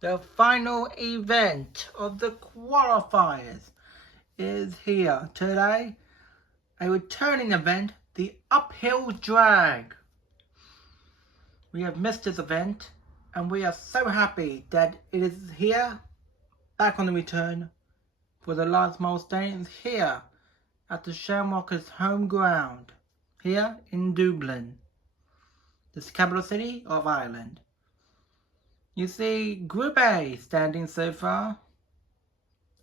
The final event of the qualifiers is here today. A returning event, the uphill drag. We have missed this event and we are so happy that it is here, back on the return for the last milestone here at the Shamrockers' home ground, here in Dublin, the capital city of Ireland. You see Group A standing so far.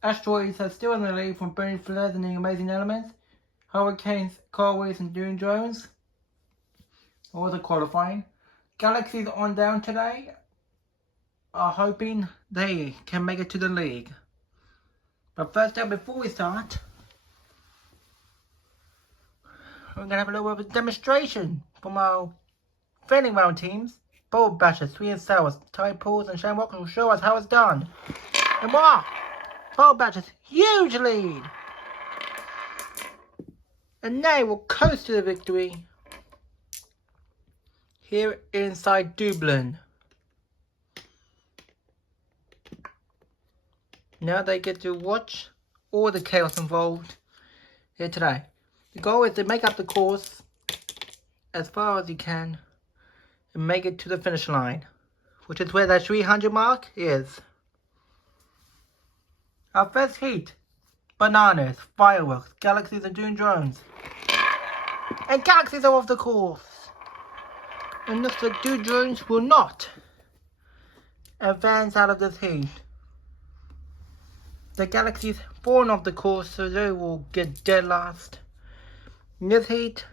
Asteroids are still in the lead from Burning Flares and the Amazing Elements. Hurricanes, Carways and Doom Drones also qualifying. Galaxies on down today are hoping they can make it to the league. But first up, before we start, we're going to have a little bit of a demonstration from our training round teams. Bold Bashers, Sweet and Sours, Tide Pools and Shamrock will show us how it's done. And wow! Bold Bashers, huge lead! And they will coast to the victory here inside Dublin. Now they get to watch all the chaos involved here today. The goal is to make up the course as far as you can and make it to the finish line, which is where that 300 mark is. Our first heat: Bananas, Fireworks, Galaxies and Doom Drones. And Galaxies are off the course. And looks like Doom Drones will not advance out of this heat. The Galaxies fallen off the course, so they will get dead last in this heat,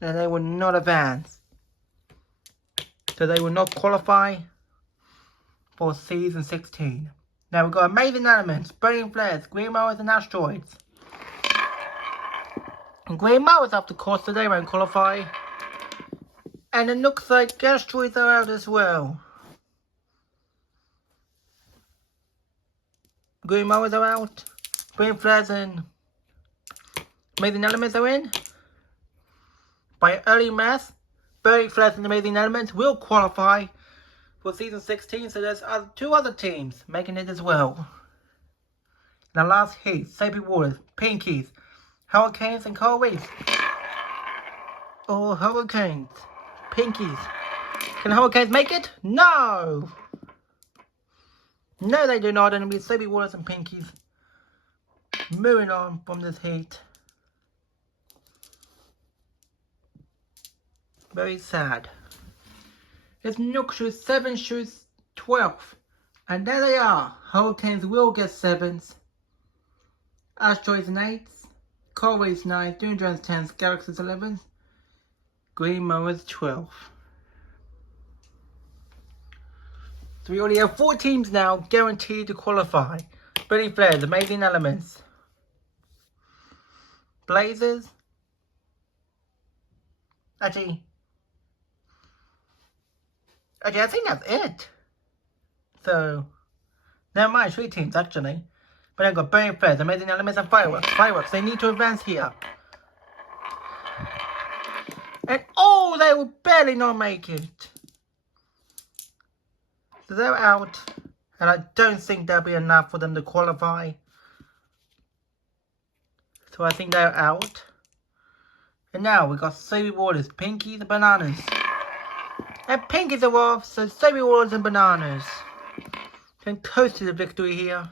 and they will not advance. So they will not qualify for season 16. Now we've got Amazing Elements, Burning Flares, Green Mowers and Asteroids. And Green Mowers off the course, so they won't qualify. And it looks like Asteroids are out as well. Green Mowers are out. Green Flares and Amazing Elements are in. By early math, Burning Flares and Amazing Elements will qualify for season 16, so there's two other teams making it as well. In the last heat, Soapy Waters, Pinkies, Hurricanes and Coral Reefs. Oh, Hurricanes, Pinkies. Can Hurricanes make it? No! No, they do not, and it'll be Soapy Waters and Pinkies moving on from this heat. Very sad. It's Nook shoots 7, shoots 12. And there they are. Hurricanes will get 7s. Asteroids and 8s. Coral Reefs 9s. Doom Drones 10s. Galaxies 11s. Green Mowers 12. So we already have 4 teams now guaranteed to qualify. Burning Flares, Amazing Elements, Blazers. Actually, I think that's it. So, never mind, 3 teams actually. But I've got Burning Flares, Amazing Elements and Fireworks. Fireworks, they need to advance here. And oh, they will barely not make it. So they're out. And I don't think that'll be enough for them to qualify. So I think they're out. And now we've got Soapy Waters, Pinkies and Bananas. And Pinkies are off, so Soapy Waters and Bananas can coast to the victory here.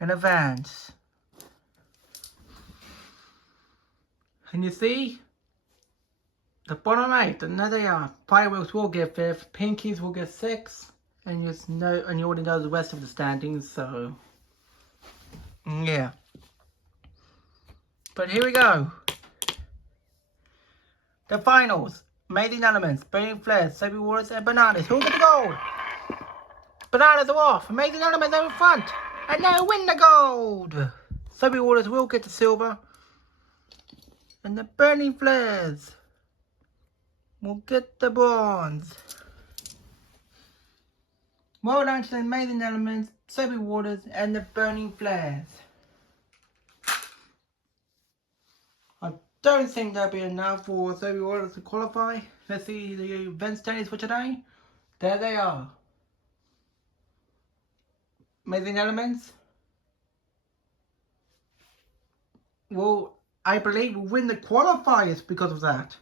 And advance. And you see, the bottom 8, and there they are. Fireworks will get 5th, Pinkies will get 6th. And you know, and you already know the rest of the standings, so yeah. But here we go. The finals: Amazing Elements, Burning Flares, Soapy Waters, and Bananas. Who'll get the gold? Bananas are off. Amazing Elements are in front, and they win the gold. Soapy Waters will get the silver, and the Burning Flares will get the bronze. Well done to the Amazing Elements, Soapy Waters and the Burning Flares. I don't think that'll be enough for Soapy Waters to qualify. Let's see the event standings for today. There they are. Amazing Elements will, I believe, will win the qualifiers because of that.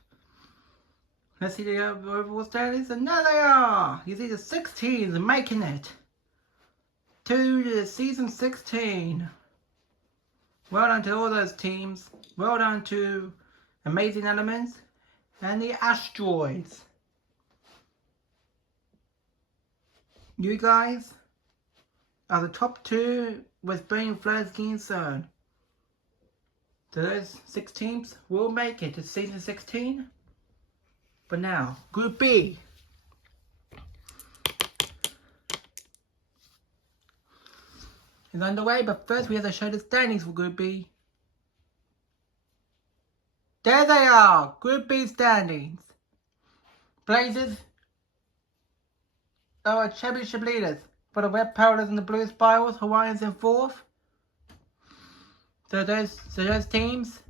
Let's see the overall standings, and there they are! You see the 16s making it to the season 16. Well done to all those teams. Well done to Amazing Elements and the Asteroids. You guys are the top two with Brain Flares concerned. So those 6 teams will make it to season 16. But now, Group B. Is underway, but first we have to show the standings for Group B. There they are, Group B standings. Blazers are championship leaders, for the Red Powders and the Blue Spirals, Hawaiians in 4th. So those teams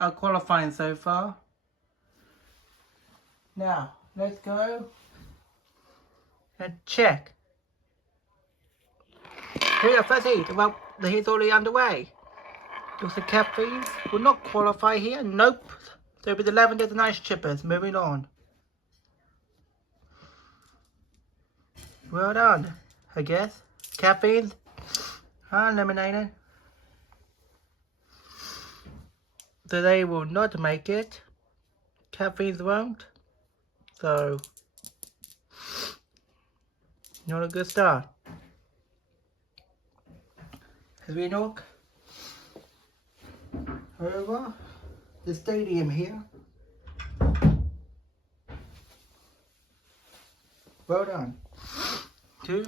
are qualifying so far. Now, let's go and check. Here, the first heat. Well, the heat's already underway. Looks like Caffeines will not qualify here. Nope. So it'll be the Lavenders and Ice Chippers. Moving on. Well done, I guess. Caffeines are eliminated. So they will not make it. Caffeines won't. So, not a good start. As we look over the stadium here. Well done to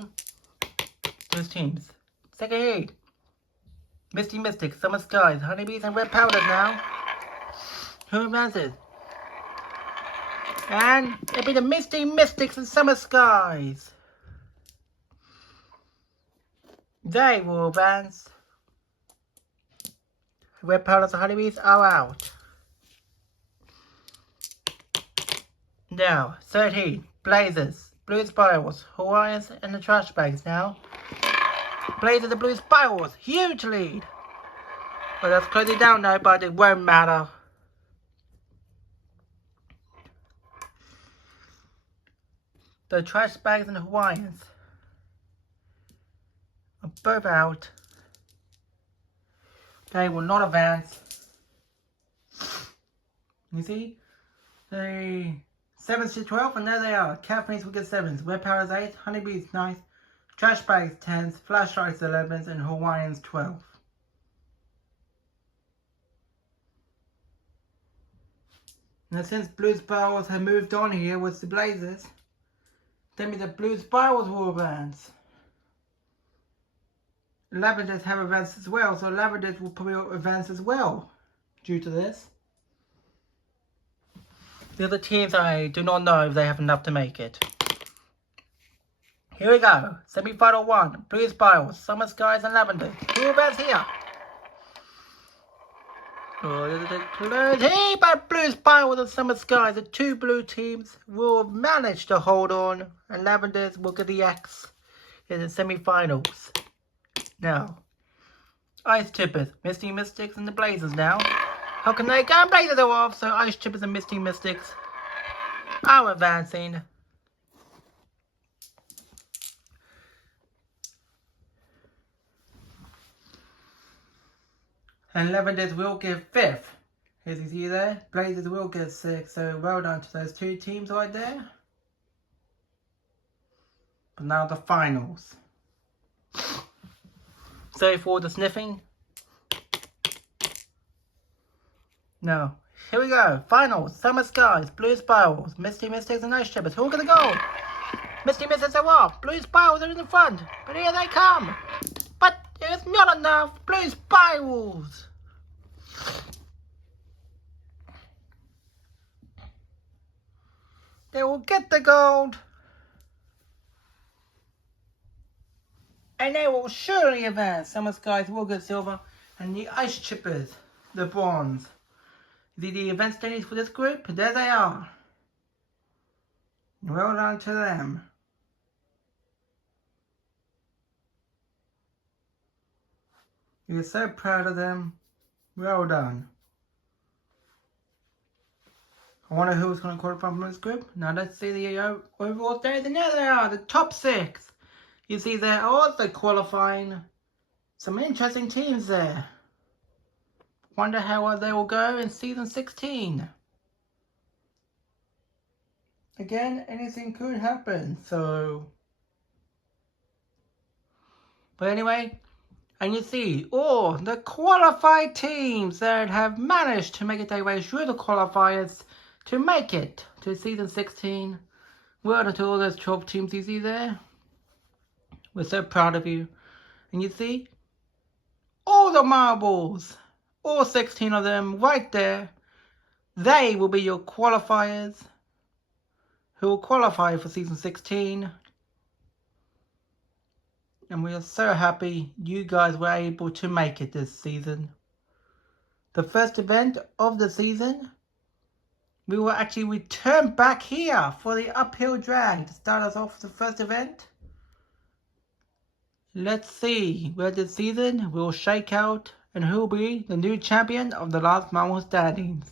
those teams. Second heat. Misty Mystics, Summer Skies, Honeybees and Red Powders now. Who advances? And it'll be the Misty Mystics and Summer Skies. They will advance. Red Powders and Honeybees are out. Now, third heat. Blazers, Blue Spirals, Hawaiians and the Trash Bags now. Blazers and Blue Spirals, huge lead. Well, that's closing down now, but it won't matter. The Trash Bags and the Hawaiians are both out. They will not advance. You see? The 7s to 12, and there they are. Caffeines will get 7s. Red Powders 8, Honeybees 9, Trash Bags 10s, Flashlights 11s, and Hawaiians 12. Now since Blue Spirals have moved on here with the Blazers, that means the Blue Spirals will advance. Lavenders have advanced as well, so Lavenders will probably advance as well due to this. The other teams, I do not know if they have enough to make it. Here we go. Semi-final 1. Blue Spirals, Summer Skies and Lavenders. Who advance here? Oh, there's a close here by Blue Spirals and Summer Skies. The 2 blue teams will manage to hold on, and Lavenders will get the X in the semi-finals. Now, Ice Chippers, Misty Mystics and the Blazers now. How can they go? Blazers are off, so Ice Chippers and Misty Mystics are advancing. And Lavenders will get 5th. As you see there, Blazers will get 6th, so well done to those 2 teams right there. But now the finals. Sorry for the sniffing. No. Here we go. Finals. Summer Skies, Blue Spirals, Misty Mystics and Ice Chippers. Who are going to go? Misty Mystics are off. Blue Spirals are in the front. But here they come. But it's not enough. Blue Spirals. They will get the gold. And they will surely advance. Summer Skies will get silver. And the Ice Chippers, the bronze. The event standings for this group, there they are. Well done to them. We're so proud of them. Well done. I wonder who's going to qualify from this group. Now let's see the overall stage. And there they are, the top 6. You see they're also qualifying some interesting teams there. Wonder how well they will go in season 16. Again, anything could happen, so... But anyway, and you see all the qualified teams that have managed to make it their way through the qualifiers to make it to season 16. Well done to all those 12 teams you see there. We're so proud of you. And you see, all the marbles, all 16 of them right there, they will be your qualifiers who will qualify for season 16. And we are so happy you guys were able to make it this season. The first event of the season, we will actually return back here for the uphill drag to start us off the first event. Let's see where this season will shake out and who will be the new champion of the last marble standings.